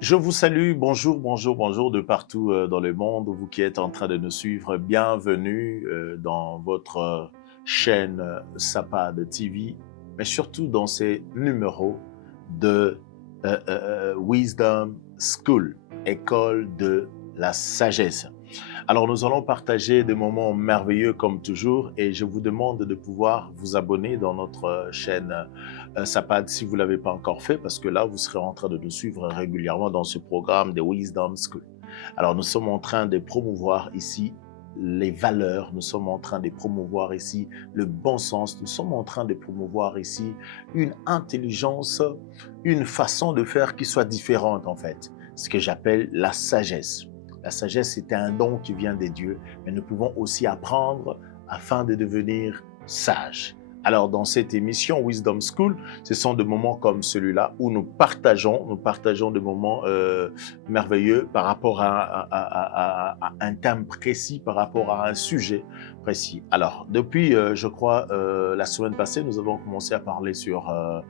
Je vous salue, bonjour, bonjour, bonjour de partout dans le monde, vous qui êtes en train de nous suivre, bienvenue dans votre chaîne Sapad TV, mais surtout dans ces numéros de Wisdom School, école de la sagesse. Alors nous allons partager des moments merveilleux comme toujours et je vous demande de pouvoir vous abonner dans notre chaîne Sapad si vous ne l'avez pas encore fait parce que là vous serez en train de nous suivre régulièrement dans ce programme de Wisdom School. Alors nous sommes en train de promouvoir ici les valeurs, nous sommes en train de promouvoir ici le bon sens, nous sommes en train de promouvoir ici une intelligence, une façon de faire qui soit différente en fait, ce que j'appelle la sagesse. La sagesse, c'est un don qui vient des dieux, mais nous pouvons aussi apprendre afin de devenir sages. Alors, dans cette émission Wisdom School, ce sont des moments comme celui-là où nous partageons des moments merveilleux par rapport à un thème précis, par rapport à un sujet précis. Alors, depuis, je crois, la semaine passée, nous avons commencé à parler sur un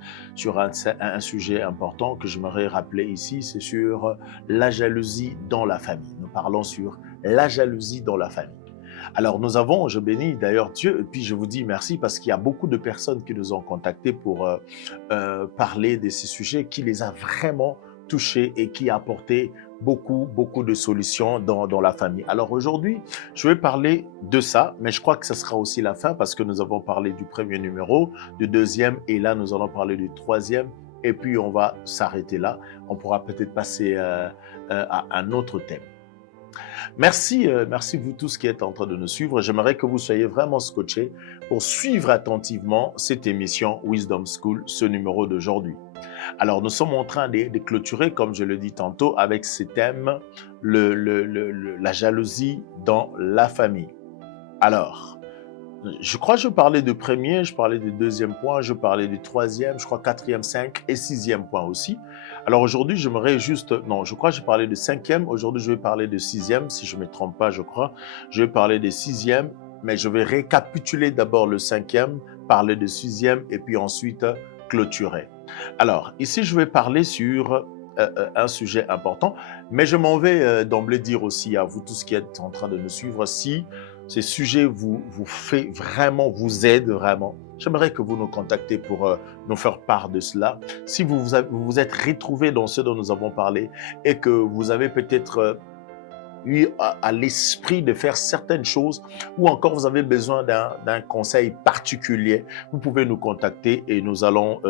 sujet important que j'aimerais rappeler ici, c'est sur la jalousie dans la famille. Nous parlons sur la jalousie dans la famille. Alors nous avons, je bénis d'ailleurs Dieu, et puis je vous dis merci parce qu'il y a beaucoup de personnes qui nous ont contactés pour parler de ces sujets qui les a vraiment touchés et qui a apporté beaucoup de solutions dans la famille. Alors aujourd'hui, je vais parler de ça, mais je crois que ce sera aussi la fin parce que nous avons parlé du premier numéro, du deuxième, et là nous allons parler du troisième, et puis on va s'arrêter là. On pourra peut-être passer à un autre thème. Merci, merci vous tous qui êtes en train de nous suivre. J'aimerais que vous soyez vraiment scotchés pour suivre attentivement cette émission Wisdom School, ce numéro d'aujourd'hui. Alors, nous sommes en train de clôturer, comme je le dis tantôt, avec ce thème, la jalousie dans la famille. Alors, je crois que je parlais du premier, je parlais du deuxième point, je parlais du troisième, je crois quatrième, cinq et sixième point aussi. Alors aujourd'hui, j'aimerais juste, non, je crois que j'ai parlé du cinquième, aujourd'hui je vais parler du sixième, si je ne me trompe pas, je crois. Je vais parler du sixième, mais je vais récapituler d'abord le cinquième, parler du sixième et puis ensuite clôturer. Alors ici, je vais parler sur un sujet important, mais je m'en vais d'emblée dire aussi à vous tous qui êtes en train de nous suivre, si ces sujets vous fait vraiment, vous aident vraiment, j'aimerais que vous nous contactez pour nous faire part de cela. Si vous vous êtes retrouvés dans ce dont nous avons parlé et que vous avez peut-être eu à l'esprit de faire certaines choses ou encore vous avez besoin d'un conseil particulier, vous pouvez nous contacter et nous allons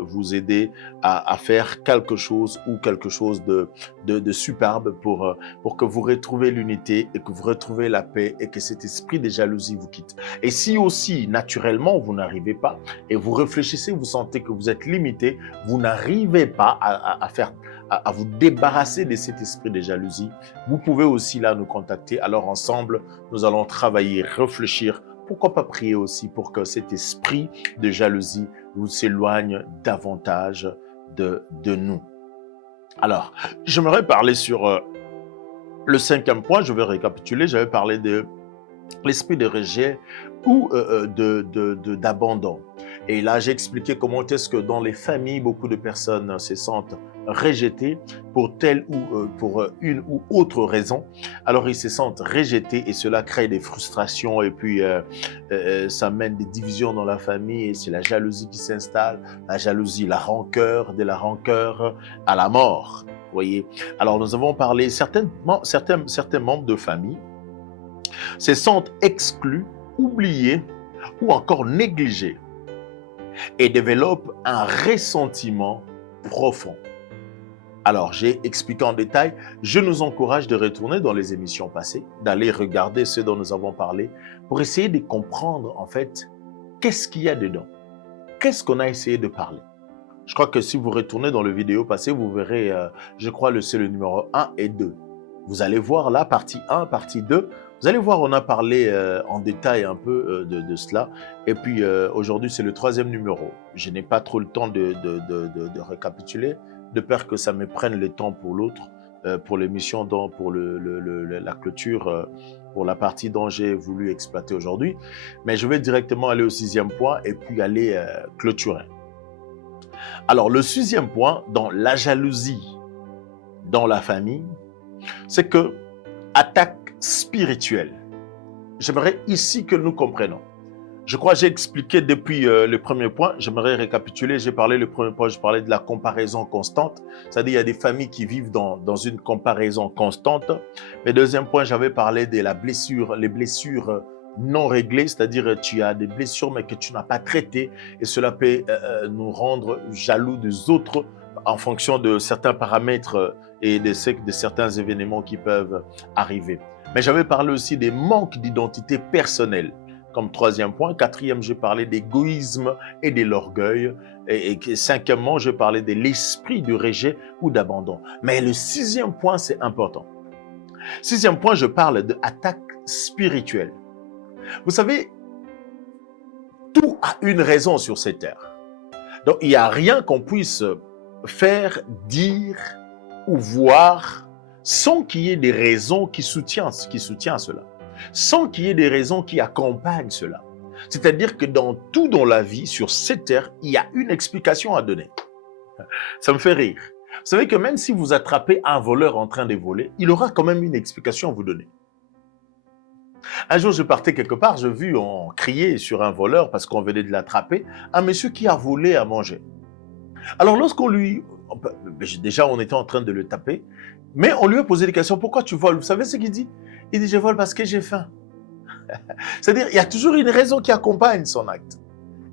vous aider à faire quelque chose ou quelque chose de superbe pour que vous retrouvez l'unité et que vous retrouvez la paix et que cet esprit de jalousie vous quitte. Et si aussi, naturellement, vous n'arrivez pas et vous réfléchissez, vous sentez que vous êtes limité, vous n'arrivez pas à vous débarrasser de cet esprit de jalousie, vous pouvez aussi là nous contacter. Alors ensemble, nous allons travailler, réfléchir, pourquoi pas prier aussi pour que cet esprit de jalousie vous s'éloigne davantage de nous. Alors, j'aimerais parler sur le cinquième point, je vais récapituler, j'avais parlé de l'esprit de rejet ou d'abandon. Et là, j'ai expliqué comment est-ce que dans les familles, beaucoup de personnes se sentent rejetées pour telle ou pour une ou autre raison. Alors, ils se sentent rejetés et cela crée des frustrations et puis ça mène des divisions dans la famille et c'est la jalousie qui s'installe, la jalousie, la rancœur, de la rancœur à la mort. Vous voyez. Alors, nous avons parlé, certains membres de famille se sentent exclus, oubliés ou encore négligés et développent un ressentiment profond. Alors, j'ai expliqué en détail, je nous encourage de retourner dans les émissions passées, d'aller regarder ce dont nous avons parlé pour essayer de comprendre en fait qu'est-ce qu'il y a dedans, qu'est-ce qu'on a essayé de parler. Je crois que si vous retournez dans le vidéo passé, vous verrez, je crois, c'est le numéro 1 et 2. Vous allez voir là, partie 1, partie 2. Vous allez voir, on a parlé en détail un peu de cela. Et puis aujourd'hui, c'est le troisième numéro. Je n'ai pas trop le temps de récapituler, de peur que ça me prenne le temps pour l'autre, pour l'émission, pour la clôture, pour la partie dont j'ai voulu exploiter aujourd'hui. Mais je vais directement aller au sixième point et puis aller clôturer. Alors, le sixième point, dans la jalousie dans la famille, c'est que attaque spirituelle. J'aimerais ici que nous comprenions. Je crois que j'ai expliqué depuis le premier point. J'aimerais récapituler. J'ai parlé le premier point, je parlais de la comparaison constante. C'est-à-dire, il y a des familles qui vivent dans une comparaison constante. Mais deuxième point, j'avais parlé de la blessure, les blessures non réglées. C'est-à-dire, tu as des blessures, mais que tu n'as pas traitées. Et cela peut nous rendre jaloux des autres en fonction de certains paramètres et de certains événements qui peuvent arriver. Mais j'avais parlé aussi des manques d'identité personnelle. Comme troisième point. Quatrième, j'ai parlé d'égoïsme et de l'orgueil. Et cinquièmement, j'ai parlé de l'esprit du rejet ou d'abandon. Mais le sixième point, c'est important. Sixième point, je parle d'attaque spirituelle. Vous savez, tout a une raison sur cette terre. Donc, il n'y a rien qu'on puisse faire, dire ou voir sans qu'il y ait des raisons qui soutiennent cela. Sans qu'il y ait des raisons qui accompagnent cela. C'est-à-dire que dans tout dans la vie, sur cette terre, il y a une explication à donner. Ça me fait rire. Vous savez que même si vous attrapez un voleur en train de voler, il aura quand même une explication à vous donner. Un jour, je partais quelque part, j'ai vu on crier sur un voleur parce qu'on venait de l'attraper, un monsieur qui a volé à manger. Alors lorsqu'on lui... Déjà, on était en train de le taper, mais on lui a posé des questions. Pourquoi tu voles? Vous savez ce qu'il dit? Il dit, je vole parce que j'ai faim. C'est-à-dire, il y a toujours une raison qui accompagne son acte.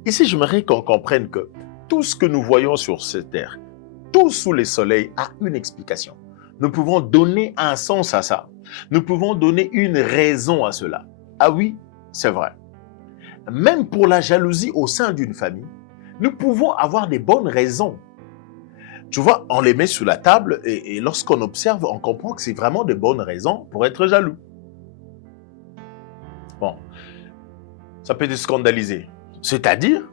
Ici, j'aimerais qu'on comprenne que tout ce que nous voyons sur cette terre, tout sous le soleil a une explication. Nous pouvons donner un sens à ça. Nous pouvons donner une raison à cela. Ah oui, c'est vrai. Même pour la jalousie au sein d'une famille, nous pouvons avoir des bonnes raisons. Tu vois, on les met sous la table et lorsqu'on observe, on comprend que c'est vraiment de bonnes raisons pour être jaloux. Bon, ça peut te scandaliser. C'est-à-dire,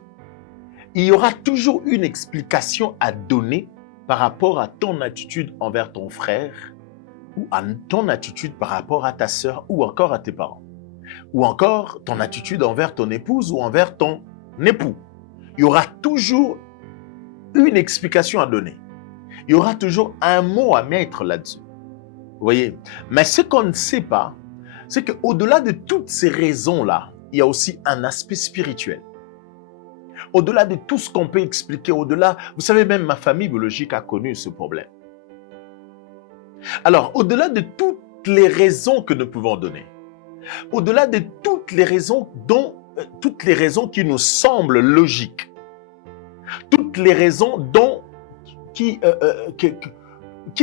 il y aura toujours une explication à donner par rapport à ton attitude envers ton frère ou à ton attitude par rapport à ta sœur ou encore à tes parents. Ou encore ton attitude envers ton épouse ou envers ton époux. Il y aura toujours une explication à donner. Il y aura toujours un mot à mettre là-dessus. Vous voyez? Mais ce qu'on ne sait pas, c'est qu'au-delà de toutes ces raisons-là, il y a aussi un aspect spirituel. Au-delà de tout ce qu'on peut expliquer, au-delà, vous savez, même ma famille biologique a connu ce problème. Alors, au-delà de toutes les raisons que nous pouvons donner, au-delà de toutes les raisons qui nous semblent logiques, toutes les raisons qui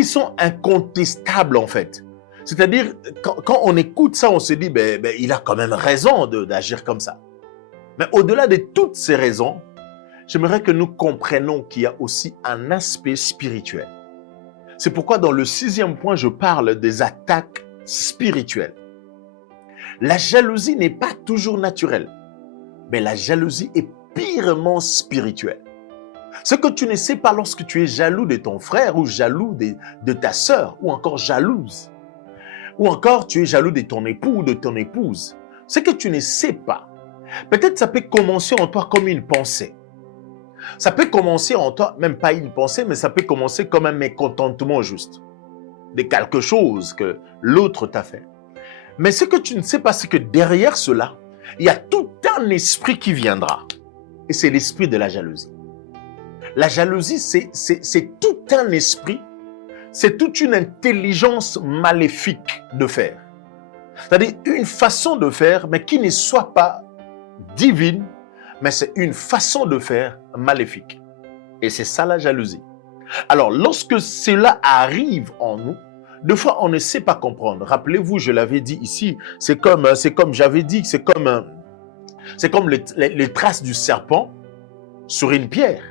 sont incontestables en fait. C'est-à-dire, quand on écoute ça, on se dit, il a quand même raison d'agir comme ça. Mais au-delà de toutes ces raisons, j'aimerais que nous comprenions qu'il y a aussi un aspect spirituel. C'est pourquoi dans le sixième point, je parle des attaques spirituelles. La jalousie n'est pas toujours naturelle, mais la jalousie est purement spirituelle. Ce que tu ne sais pas lorsque tu es jaloux de ton frère ou jaloux de ta sœur ou encore jalouse, ou encore tu es jaloux de ton époux ou de ton épouse, ce que tu ne sais pas, peut-être ça peut commencer en toi comme une pensée. Ça peut commencer en toi, même pas une pensée, mais ça peut commencer comme un mécontentement juste de quelque chose que l'autre t'a fait. Mais ce que tu ne sais pas, c'est que derrière cela, il y a tout un esprit qui viendra. Et c'est l'esprit de la jalousie. La jalousie, c'est tout un esprit, c'est toute une intelligence maléfique de faire. C'est-à-dire une façon de faire, mais qui ne soit pas divine, mais c'est une façon de faire maléfique. Et c'est ça la jalousie. Alors, lorsque cela arrive en nous, des fois, on ne sait pas comprendre. Rappelez-vous, je l'avais dit ici, c'est comme j'avais dit, c'est comme les traces du serpent sur une pierre.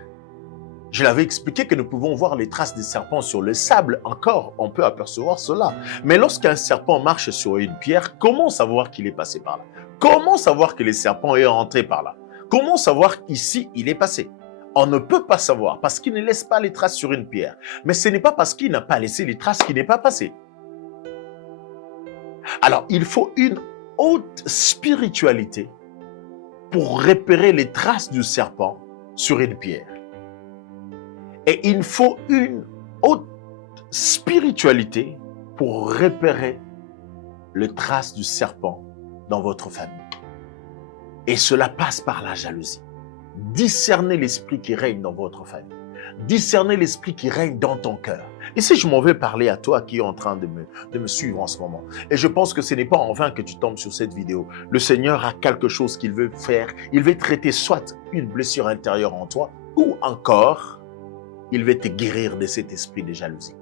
Je l'avais expliqué que nous pouvons voir les traces des serpents sur le sable. Encore, on peut apercevoir cela. Mais lorsqu'un serpent marche sur une pierre, comment savoir qu'il est passé par là? Comment savoir que le serpent est rentré par là? Comment savoir qu'ici, il est passé? On ne peut pas savoir parce qu'il ne laisse pas les traces sur une pierre. Mais ce n'est pas parce qu'il n'a pas laissé les traces qu'il n'est pas passé. Alors, il faut une haute spiritualité pour repérer les traces du serpent sur une pierre. Et il faut une haute spiritualité pour repérer les traces du serpent dans votre famille. Et cela passe par la jalousie. Discernez l'esprit qui règne dans votre famille. Discernez l'esprit qui règne dans ton cœur. Et si je m'en vais parler à toi qui est en train de me suivre en ce moment, et je pense que ce n'est pas en vain que tu tombes sur cette vidéo, le Seigneur a quelque chose qu'il veut faire. Il veut traiter soit une blessure intérieure en toi, ou encore, il veut te guérir de cet esprit de jalousie.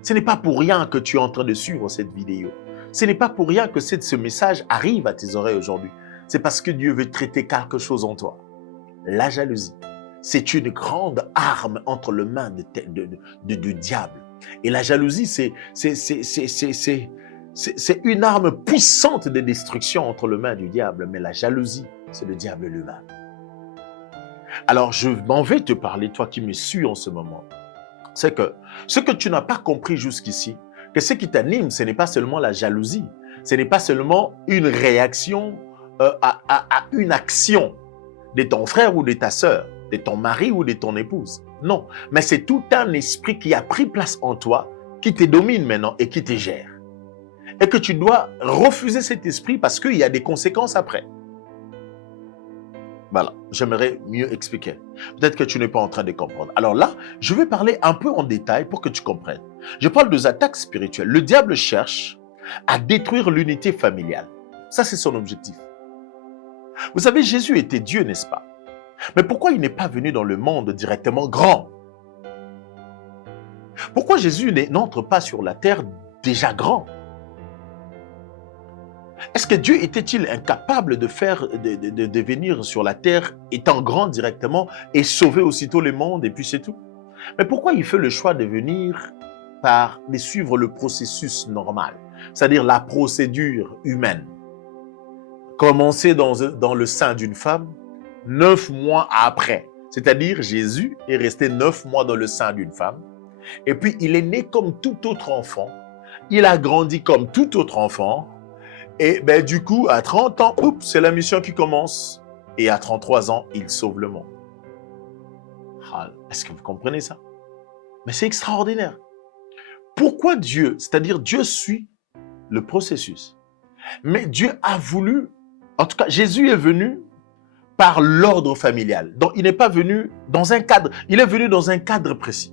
Ce n'est pas pour rien que tu es en train de suivre cette vidéo. Ce n'est pas pour rien que ce message arrive à tes oreilles aujourd'hui. C'est parce que Dieu veut traiter quelque chose en toi. La jalousie, c'est une grande arme entre les mains du diable. Et la jalousie, c'est une arme puissante de destruction entre les mains du diable. Mais la jalousie, c'est le diable lui-même. Alors, je m'en vais te parler, toi qui me suis en ce moment. C'est que ce que tu n'as pas compris jusqu'ici, que ce qui t'anime, ce n'est pas seulement la jalousie. Ce n'est pas seulement une réaction à une action de ton frère ou de ta sœur, de ton mari ou de ton épouse. Non, mais c'est tout un esprit qui a pris place en toi, qui te domine maintenant et qui te gère. Et que tu dois refuser cet esprit parce qu'il y a des conséquences après. Voilà, j'aimerais mieux expliquer. Peut-être que tu n'es pas en train de comprendre. Alors là, je vais parler un peu en détail pour que tu comprennes. Je parle des attaques spirituelles. Le diable cherche à détruire l'unité familiale. Ça, c'est son objectif. Vous savez, Jésus était Dieu, n'est-ce pas? Mais pourquoi il n'est pas venu dans le monde directement grand? Pourquoi Jésus n'entre pas sur la terre déjà grand? Est-ce que Dieu était-il incapable de venir sur la terre étant grand directement et sauver aussitôt le monde et puis c'est tout? Mais pourquoi il fait le choix de venir de suivre le processus normal, c'est-à-dire la procédure humaine? Commencer dans le sein d'une femme 9 mois après. C'est-à-dire Jésus est resté 9 mois dans le sein d'une femme. Et puis il est né comme tout autre enfant. Il a grandi comme tout autre enfant. Et ben, du coup, à 30 ans, c'est la mission qui commence. Et à 33 ans, il sauve le monde. Est-ce que vous comprenez ça? Mais c'est extraordinaire. Pourquoi Dieu, c'est-à-dire Dieu suit le processus. Mais Dieu a voulu, en tout cas, Jésus est venu par l'ordre familial. Donc, il n'est pas venu dans un cadre, il est venu dans un cadre précis.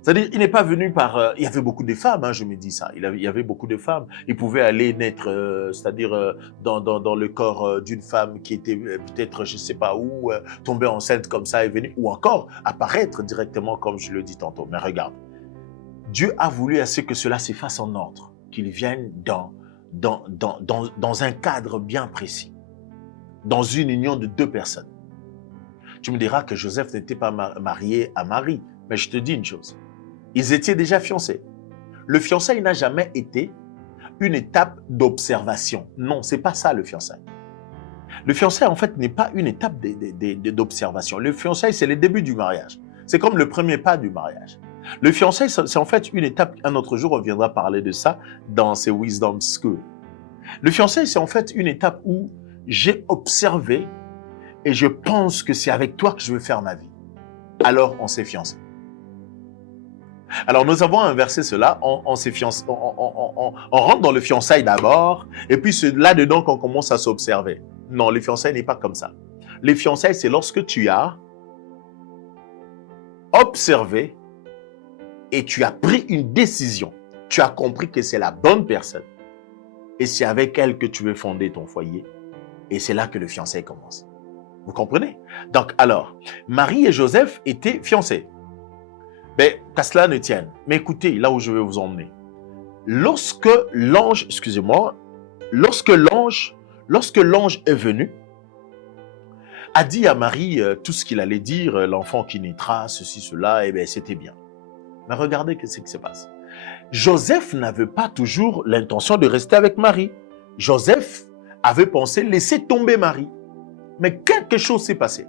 C'est-à-dire, il n'est pas venu par... il y avait beaucoup de femmes, hein, je me dis ça. Il y avait beaucoup de femmes. Il pouvait aller naître, c'est-à-dire dans le corps d'une femme qui était peut-être, je ne sais pas où, tomber enceinte comme ça et venir, ou encore apparaître directement comme je le dis tantôt. Mais regarde, Dieu a voulu à ce que cela se fasse en ordre, qu'il vienne dans un cadre bien précis, dans une union de deux personnes. Tu me diras que Joseph n'était pas marié à Marie, mais je te dis une chose. Ils étaient déjà fiancés. Le fiançailles n'a jamais été une étape d'observation. Non, c'est pas ça le fiançailles. Le fiançailles, en fait, n'est pas une étape d'observation. Le fiançailles, c'est le début du mariage. C'est comme le premier pas du mariage. Le fiançailles, c'est en fait une étape, un autre jour, on viendra parler de ça dans ces Wisdom School. Le fiançailles, c'est en fait une étape où j'ai observé et je pense que c'est avec toi que je veux faire ma vie. Alors, on s'est fiancés. Alors, nous avons inversé cela, on s'est fiancé, on rentre dans le fiançailles d'abord, et puis c'est là-dedans qu'on commence à s'observer. Non, le fiançailles n'est pas comme ça. Les fiançailles, c'est lorsque tu as observé et tu as pris une décision. Tu as compris que c'est la bonne personne. Et c'est avec elle que tu veux fonder ton foyer. Et c'est là que le fiançailles commence. Vous comprenez? Donc, alors, Marie et Joseph étaient fiancés. Mais qu'à cela ne tienne. Mais écoutez, là où je vais vous emmener. Lorsque l'ange est venu, a dit à Marie tout ce qu'il allait dire, l'enfant qui naîtra, ceci, cela, et bien c'était bien. Mais regardez ce qui se passe. Joseph n'avait pas toujours l'intention de rester avec Marie. Joseph avait pensé laisser tomber Marie. Mais quelque chose s'est passé.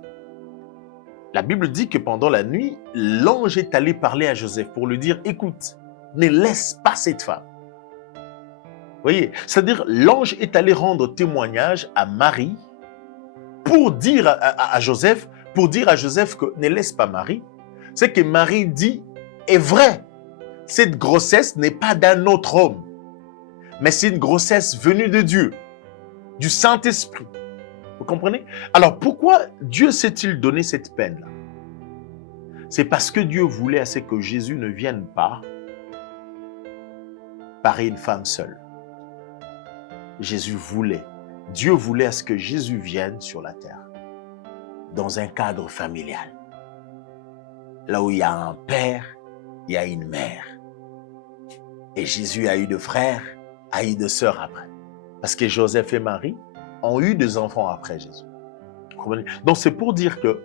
La Bible dit que pendant la nuit, l'ange est allé parler à Joseph pour lui dire, écoute, ne laisse pas cette femme. Vous voyez, c'est-à-dire l'ange est allé rendre témoignage à Marie pour dire à Joseph, que ne laisse pas Marie. Ce que Marie dit est vrai. cette grossesse n'est pas d'un autre homme, mais c'est une grossesse venue de Dieu, du Saint-Esprit. Vous comprenez? Alors pourquoi Dieu s'est-il donné cette peine-là? C'est parce que Dieu voulait à ce que Jésus ne vienne pas parer une femme seule. Dieu voulait à ce que Jésus vienne sur la terre, dans un cadre familial. Là où il y a un père, il y a une mère. Et Jésus a eu de frères, a eu de sœurs après. Parce que Joseph et Marie ont eu des enfants après Jésus. Donc c'est pour dire que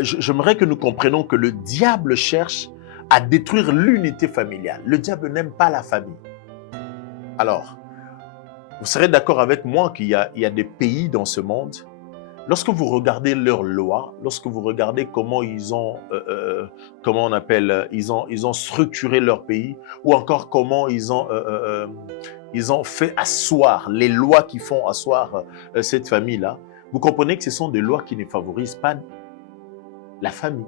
j'aimerais que nous comprenions que le diable cherche à détruire l'unité familiale. Le diable n'aime pas la famille. Alors, vous serez d'accord avec moi qu'il y a des pays dans ce monde, lorsque vous regardez leurs lois, lorsque vous regardez comment ils ont, ils ont structuré leur pays, ou encore comment ils ont fait asseoir, les lois qui font asseoir cette famille-là, vous comprenez que ce sont des lois qui ne favorisent pas la famille.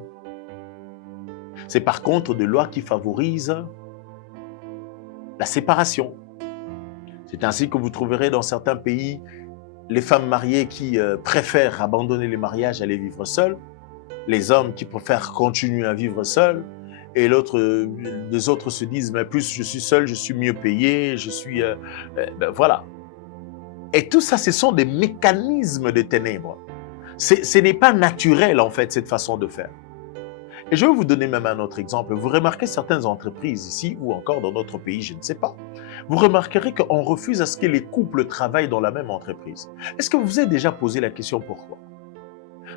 C'est par contre des lois qui favorisent la séparation. C'est ainsi que vous trouverez dans certains pays les femmes mariées qui préfèrent abandonner les mariages et aller vivre seules, les hommes qui préfèrent continuer à vivre seuls, et les autres se disent, mais plus je suis seul, je suis mieux payé, voilà. Et tout ça, ce sont des mécanismes de ténèbres. Ce n'est pas naturel, en fait, cette façon de faire. Et je vais vous donner même un autre exemple. Vous remarquez certaines entreprises ici ou encore dans notre pays, je ne sais pas. Vous remarquerez qu'on refuse à ce que les couples travaillent dans la même entreprise. Est-ce que vous vous êtes déjà posé la question pourquoi?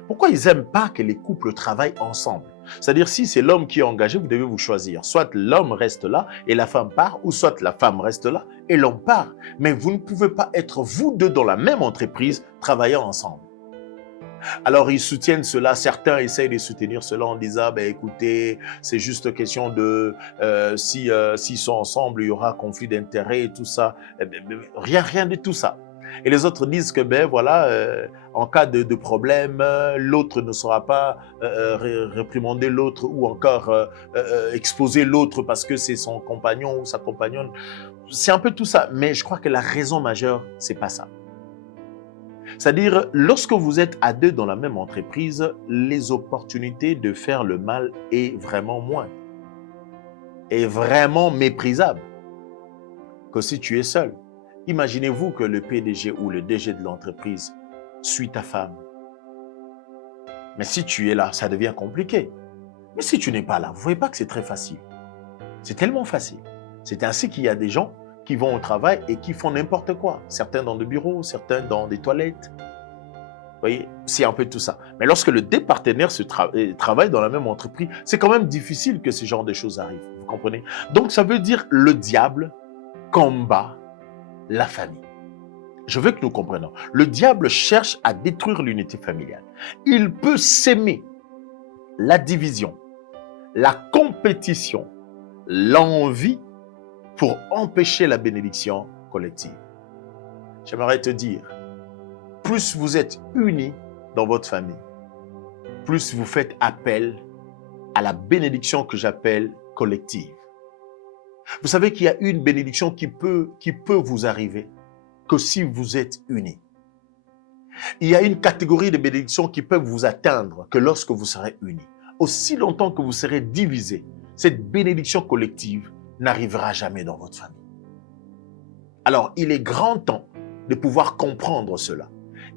Pourquoi ils n'aiment pas que les couples travaillent ensemble? C'est-à-dire, si c'est l'homme qui est engagé, vous devez vous choisir. Soit l'homme reste là et la femme part, ou soit la femme reste là et l'homme part. Mais vous ne pouvez pas être vous deux dans la même entreprise travaillant ensemble. Alors, ils soutiennent cela. Certains essayent de soutenir cela en disant, écoutez, c'est juste question de s'ils sont ensemble, il y aura conflit d'intérêts et tout ça. Rien de tout ça. Et les autres disent que, en cas de problème, l'autre ne saura pas réprimander l'autre ou encore exposer l'autre parce que c'est son compagnon ou sa compagnonne. C'est un peu tout ça. Mais je crois que la raison majeure, c'est pas ça. C'est-à-dire, lorsque vous êtes à deux dans la même entreprise, les opportunités de faire le mal est vraiment moins, est vraiment méprisable que si tu es seul. Imaginez-vous que le PDG ou le DG de l'entreprise suit ta femme. Mais si tu es là, ça devient compliqué. Mais si tu n'es pas là, vous ne voyez pas que c'est très facile. C'est tellement facile. C'est ainsi qu'il y a des gens qui vont au travail et qui font n'importe quoi. Certains dans des bureaux, certains dans des toilettes. Vous voyez, c'est un peu tout ça. Mais lorsque les deux partenaires travaillent dans la même entreprise, c'est quand même difficile que ce genre de choses arrivent. Vous comprenez? Donc, ça veut dire le diable combat la famille. Je veux que nous comprenions. Le diable cherche à détruire l'unité familiale. Il peut s'aimer la division, la compétition, l'envie pour empêcher la bénédiction collective. J'aimerais te dire, plus vous êtes unis dans votre famille, plus vous faites appel à la bénédiction que j'appelle collective. Vous savez qu'il y a une bénédiction qui peut vous arriver que si vous êtes unis. Il y a une catégorie de bénédictions qui peuvent vous atteindre que lorsque vous serez unis. Aussi longtemps que vous serez divisés, cette bénédiction collective n'arrivera jamais dans votre famille. Alors, il est grand temps de pouvoir comprendre cela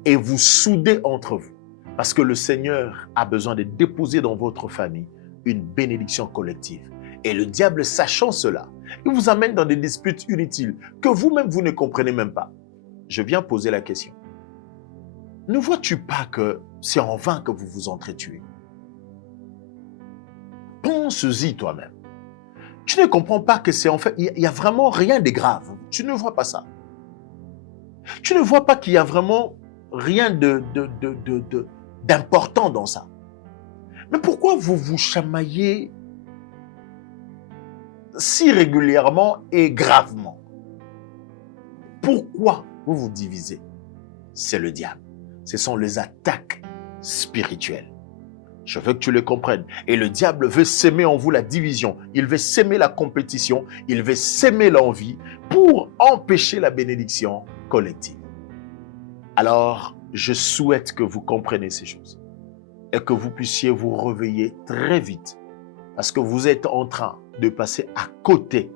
et vous souder entre vous parce que le Seigneur a besoin de déposer dans votre famille une bénédiction collective. Et le diable, sachant cela, il vous amène dans des disputes inutiles que vous-même, vous ne comprenez même pas. Je viens poser la question. Ne vois-tu pas que c'est en vain que vous vous entretuez? Pense-y toi-même. Tu ne comprends pas que c'est en fait, il n'y a vraiment rien de grave. Tu ne vois pas ça. Tu ne vois pas qu'il y a vraiment rien d'important dans ça. Mais pourquoi vous vous chamaillez si régulièrement et gravement? Pourquoi vous vous divisez? C'est le diable. Ce sont les attaques spirituelles. Je veux que tu le comprennes. Et le diable veut s'aimer en vous la division. Il veut s'aimer la compétition. Il veut s'aimer l'envie pour empêcher la bénédiction collective. Alors, je souhaite que vous compreniez ces choses et que vous puissiez vous réveiller très vite parce que vous êtes en train de passer à côté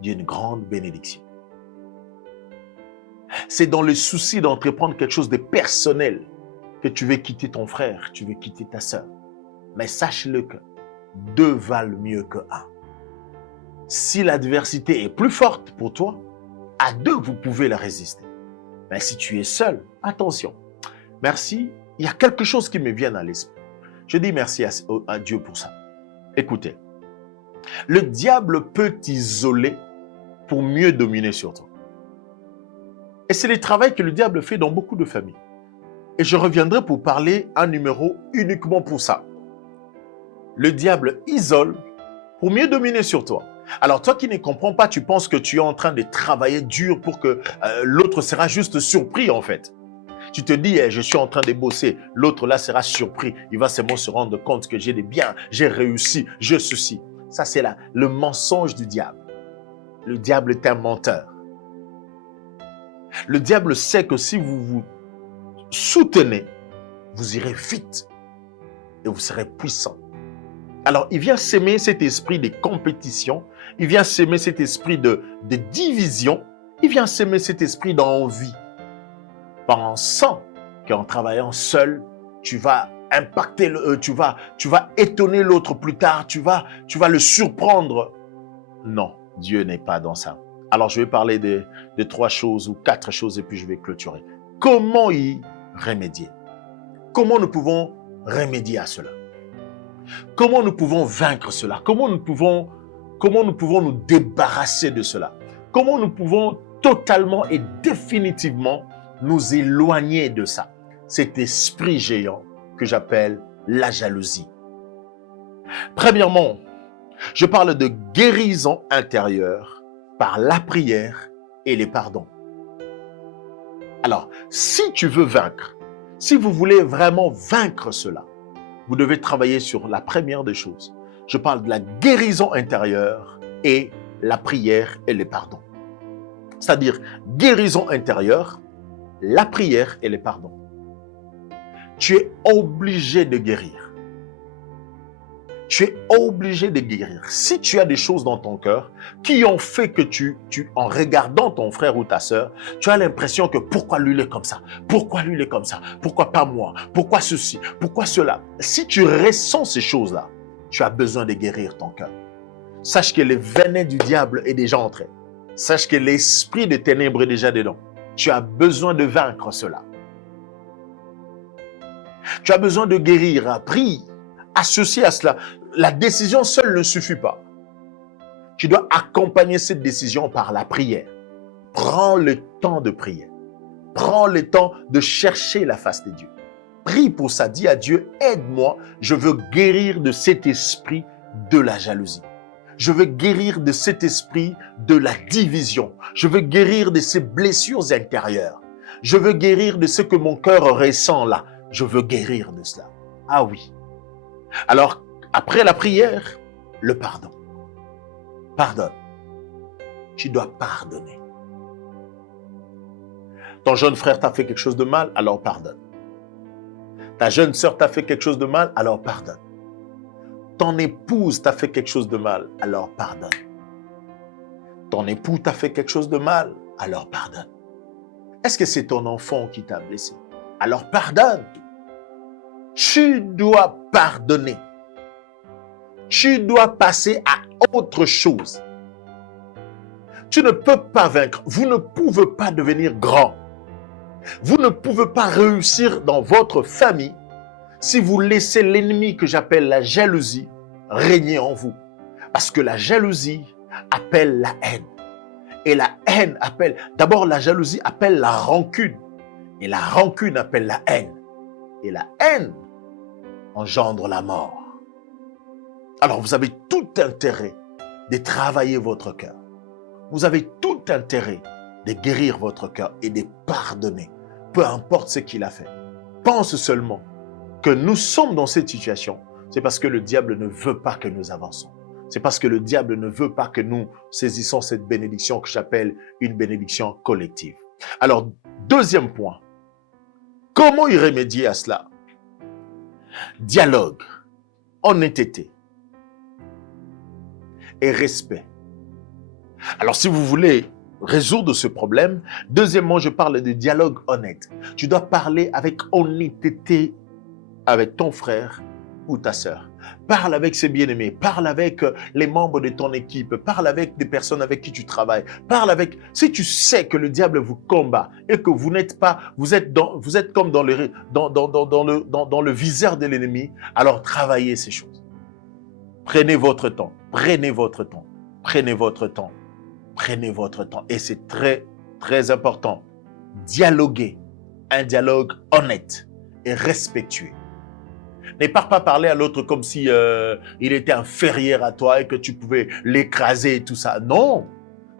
d'une grande bénédiction. C'est dans le souci d'entreprendre quelque chose de personnel que tu veux quitter ton frère, tu veux quitter ta sœur. Mais sache-le que 2 valent mieux que 1. Si l'adversité est plus forte pour toi, à 2, vous pouvez la résister. Mais si tu es seul, attention. Merci, il y a quelque chose qui me vient à l'esprit. Je dis merci à Dieu pour ça. Écoutez, le diable peut t'isoler pour mieux dominer sur toi. Et c'est le travail que le diable fait dans beaucoup de familles. Et je reviendrai pour parler un numéro uniquement pour ça. Le diable isole pour mieux dominer sur toi. Alors toi qui ne comprends pas, tu penses que tu es en train de travailler dur pour que l'autre sera juste surpris en fait. Tu te dis, je suis en train de bosser, l'autre là sera surpris, il va seulement se rendre compte que j'ai des biens, j'ai réussi, je ceci. Ça c'est le mensonge du diable. Le diable est un menteur. Le diable sait que si vous vous soutenez, vous irez vite et vous serez puissant. Alors, il vient s'aimer cet esprit de compétition, il vient s'aimer cet esprit de division, il vient s'aimer cet esprit d'envie, pensant qu'en travaillant seul, tu vas impacter, tu vas étonner l'autre plus tard, tu vas le surprendre. Non, Dieu n'est pas dans ça. Alors, je vais parler de 3 choses ou 4 choses et puis je vais clôturer. Comment y remédier? Comment nous pouvons remédier à cela? Comment nous pouvons vaincre cela? Comment nous pouvons nous débarrasser de cela? Comment nous pouvons totalement et définitivement nous éloigner de ça? Cet esprit géant que j'appelle la jalousie. Premièrement, je parle de guérison intérieure par la prière et les pardons. Alors, si tu veux vaincre, si vous voulez vraiment vaincre cela, vous devez travailler sur la première des choses. Je parle de la guérison intérieure et la prière et les pardons. C'est-à-dire guérison intérieure, la prière et les pardons. Tu es obligé de guérir. Tu es obligé de guérir. Si tu as des choses dans ton cœur qui ont fait que en regardant ton frère ou ta sœur, tu as l'impression que pourquoi lui il est comme ça? Pourquoi lui il est comme ça? Pourquoi pas moi? Pourquoi ceci? Pourquoi cela? Si tu ressens ces choses-là, tu as besoin de guérir ton cœur. Sache que le venin du diable est déjà entré. Sache que l'esprit des ténèbres est déjà dedans. Tu as besoin de vaincre cela. Tu as besoin de guérir. Prie. Associé à cela, la décision seule ne suffit pas. Tu dois accompagner cette décision par la prière. Prends le temps de prier. Prends le temps de chercher la face de Dieu. Prie pour ça. Dis à Dieu, aide-moi. Je veux guérir de cet esprit de la jalousie. Je veux guérir de cet esprit de la division. Je veux guérir de ces blessures intérieures. Je veux guérir de ce que mon cœur ressent là. Je veux guérir de cela. Ah oui. Alors, après la prière, le pardon. Pardonne. Tu dois pardonner. Ton jeune frère t'a fait quelque chose de mal, alors pardonne. Ta jeune sœur t'a fait quelque chose de mal, alors pardonne. Ton épouse t'a fait quelque chose de mal, alors pardonne. Ton époux t'a fait quelque chose de mal, alors pardonne. Est-ce que c'est ton enfant qui t'a blessé? Alors pardonne. Tu dois pardonner. Tu dois passer à autre chose. Tu ne peux pas vaincre. Vous ne pouvez pas devenir grand. Vous ne pouvez pas réussir dans votre famille si vous laissez l'ennemi que j'appelle la jalousie régner en vous. Parce que la jalousie appelle la haine. Et la haine appelle... D'abord, la jalousie appelle la rancune. Et la rancune appelle la haine. Et la haine engendre la mort. Alors, vous avez tout intérêt de travailler votre cœur. Vous avez tout intérêt de guérir votre cœur et de pardonner, peu importe ce qu'il a fait. Pense seulement que nous sommes dans cette situation, c'est parce que le diable ne veut pas que nous avançons. C'est parce que le diable ne veut pas que nous saisissons cette bénédiction que j'appelle une bénédiction collective. Alors, deuxième point, comment y remédier à cela? Dialogue, honnêteté et respect. Alors, si vous voulez résoudre ce problème, deuxièmement, je parle de dialogue honnête. Tu dois parler avec honnêteté avec ton frère ou ta sœur. Parle avec ses bien-aimés, parle avec les membres de ton équipe, parle avec des personnes avec qui tu travailles, parle avec... Si tu sais que le diable vous combat et que vous n'êtes pas... Vous êtes comme dans le viseur de l'ennemi, alors travaillez ces choses. Prenez votre temps, prenez votre temps, prenez votre temps, prenez votre temps. Et c'est très, très important. Dialoguer, un dialogue honnête et respectueux. Ne pars pas parler à l'autre comme si il était inférieur à toi et que tu pouvais l'écraser et tout ça. Non,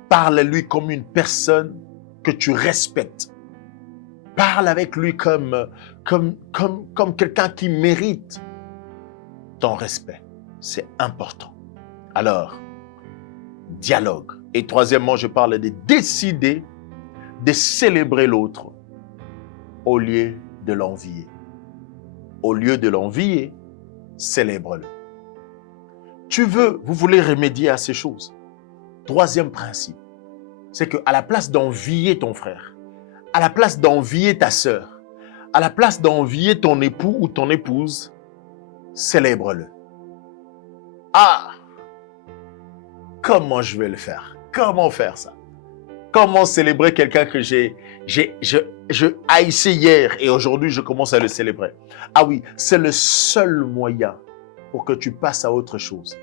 parle-lui comme une personne que tu respectes. Parle avec lui comme quelqu'un qui mérite ton respect. C'est important. Alors, dialogue. Et troisièmement, je parle de décider de célébrer l'autre au lieu de l'envier. Au lieu de l'envier, célèbre-le. Vous voulez remédier à ces choses. Troisième principe, c'est qu'à la place d'envier ton frère, à la place d'envier ta sœur, à la place d'envier ton époux ou ton épouse, célèbre-le. Ah! Comment je vais le faire? Comment faire ça? Comment célébrer quelqu'un que je haïssais hier et aujourd'hui je commence à le célébrer? Ah oui, c'est le seul moyen pour que tu passes à autre chose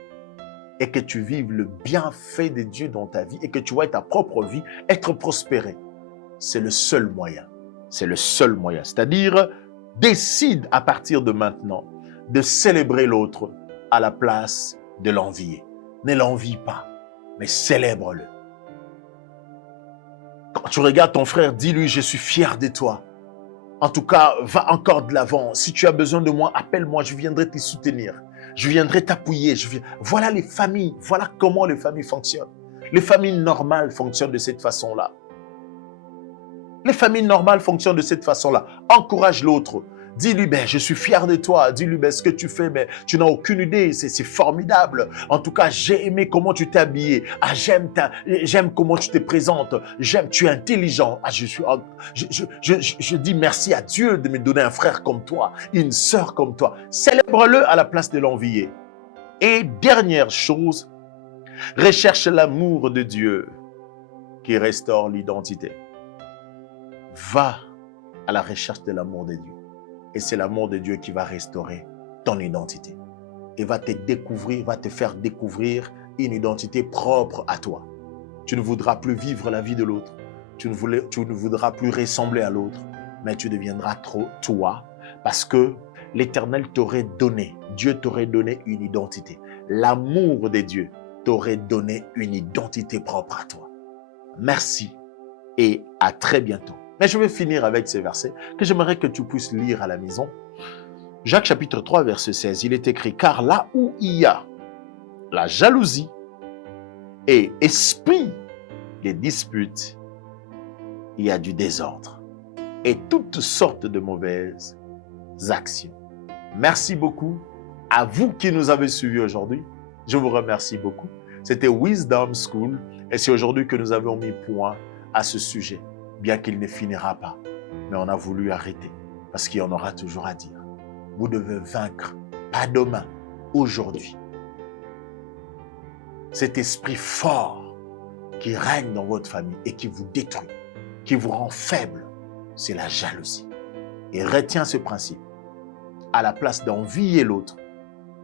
et que tu vives le bienfait de Dieu dans ta vie et que tu vois ta propre vie être prospérée. C'est le seul moyen. C'est le seul moyen. C'est-à-dire, décide à partir de maintenant de célébrer l'autre à la place de l'envier. Ne l'envie pas, mais célèbre-le. Quand tu regardes ton frère, dis-lui, je suis fier de toi. En tout cas, va encore de l'avant. Si tu as besoin de moi, appelle-moi, je viendrai te soutenir. Je viendrai t'appuyer. Voilà les familles, voilà comment les familles fonctionnent. Les familles normales fonctionnent de cette façon-là. Les familles normales fonctionnent de cette façon-là. Encourage l'autre. Dis-lui, je suis fier de toi. Dis-lui, ce que tu fais, tu n'as aucune idée. C'est formidable. En tout cas, j'ai aimé comment tu t'es habillé. Ah, j'aime comment tu te présentes. Tu es intelligent. Ah, je dis merci à Dieu de me donner un frère comme toi, une sœur comme toi. Célèbre-le à la place de l'envier. Et dernière chose, recherche l'amour de Dieu qui restaure l'identité. Va à la recherche de l'amour de Dieu. Et c'est l'amour de Dieu qui va restaurer ton identité. Et va te faire découvrir une identité propre à toi. Tu ne voudras plus vivre la vie de l'autre. Tu ne voudras plus ressembler à l'autre. Mais tu deviendras trop toi. Parce que l'Éternel t'aurait donné, Dieu t'aurait donné une identité. L'amour de Dieu t'aurait donné une identité propre à toi. Merci et à très bientôt. Mais je vais finir avec ces versets que j'aimerais que tu puisses lire à la maison. Jacques chapitre 3, verset 16, il est écrit « Car là où il y a la jalousie et esprit de disputes, il y a du désordre et toutes sortes de mauvaises actions. » Merci beaucoup à vous qui nous avez suivis aujourd'hui. Je vous remercie beaucoup. C'était Wisdom School et c'est aujourd'hui que nous avons mis point à ce sujet. Bien qu'il ne finira pas, mais on a voulu arrêter parce qu'il y en aura toujours à dire. Vous devez vaincre, pas demain, aujourd'hui. Cet esprit fort qui règne dans votre famille et qui vous détruit, qui vous rend faible, c'est la jalousie. Et retiens ce principe. À la place d'envier l'autre,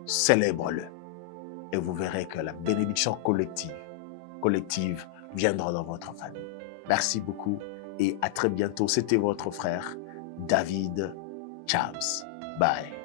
célèbre-le. Et vous verrez que la bénédiction collective viendra dans votre famille. Merci beaucoup. Et à très bientôt. C'était votre frère, David Charles. Bye.